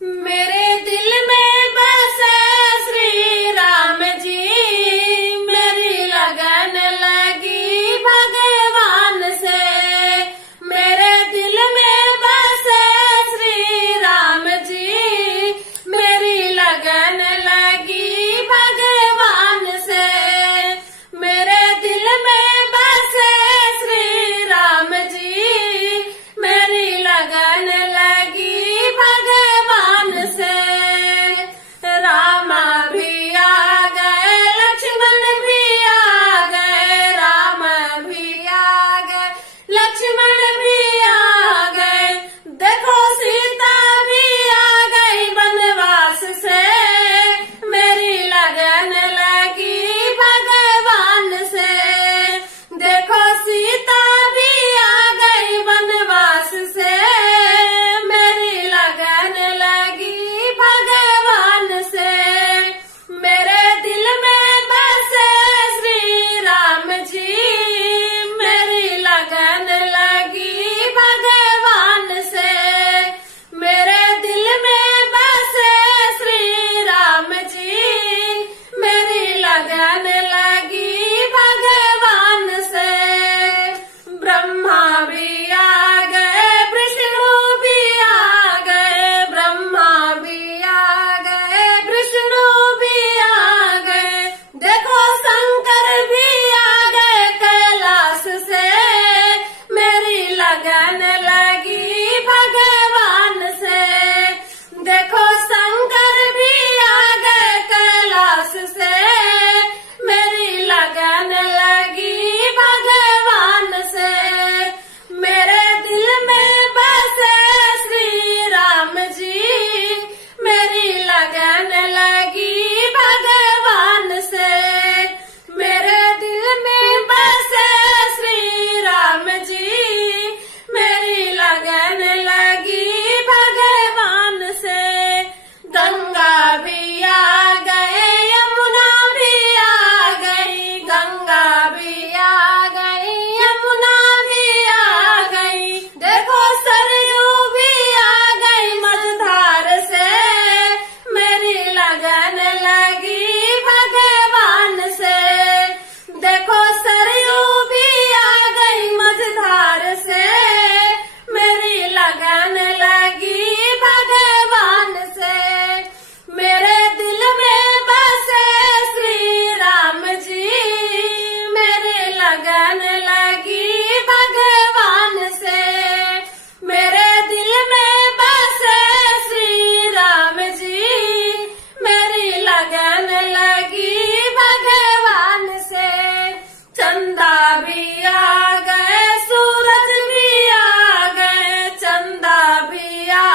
मेरे दिल में बसे श्री राम जी, मेरी लगन लगी भगवान से। मेरे दिल में बसे श्री राम जी, मेरी लगन लगी भगवान से। मेरे दिल में बसे श्री राम जी, मेरी लगन लगी भगवान से। राम भी आ गए, लक्ष्मण भी आ गए, राम भी आ गए, लक्ष्मण भी आ गए। देखो सीता भी आ गई वनवास से, मेरी लगन लगी भगवान से। देखो सीता भी आ गई वनवास से, मेरी लगन लगी भगवान से। मेरे दिल में बसे श्री राम जी, मेरी लगन लगी भगवान से। मेरे दिल में बसे श्री राम जी, मेरी लगन लगी भगवान से। ब्रह्मा भी आ गए, विष्णु भी आ गए, ब्रह्मा भी आ गए, विष्णु भी आ गए। देखो शंकर भी आ गए कैलाश से, मेरी लगन लगी भगवान से। देखो शंकर भी आ गए कैलाश से, मेरी लगन लगी भगवान से। मेरे दिल में बसे श्री राम जी, मेरी लगन लगी भगवान से। मेरे दिल में बसे श्री राम जी, मेरी लगन लगी भगवान से। गंगा भी आ गए, यमुना भी आ गई, गंगा भी आ गई, यमुना भी आ गई। देखो सरयू भी आ गई मझधार से, मेरी लगन लगी भगवान से। देखो सरयू भी आ गई मझधार से, मेरी लगन लगी भगवान से। मेरे दिल में बसे श्री राम जी, मेरी लगन लगी भगवान से। मेरे दिल में बसे श्री राम जी, मेरी लगन लगी भगवान से। चंदा भी आ गए, सूरज भी आ गए, चंदा भी आ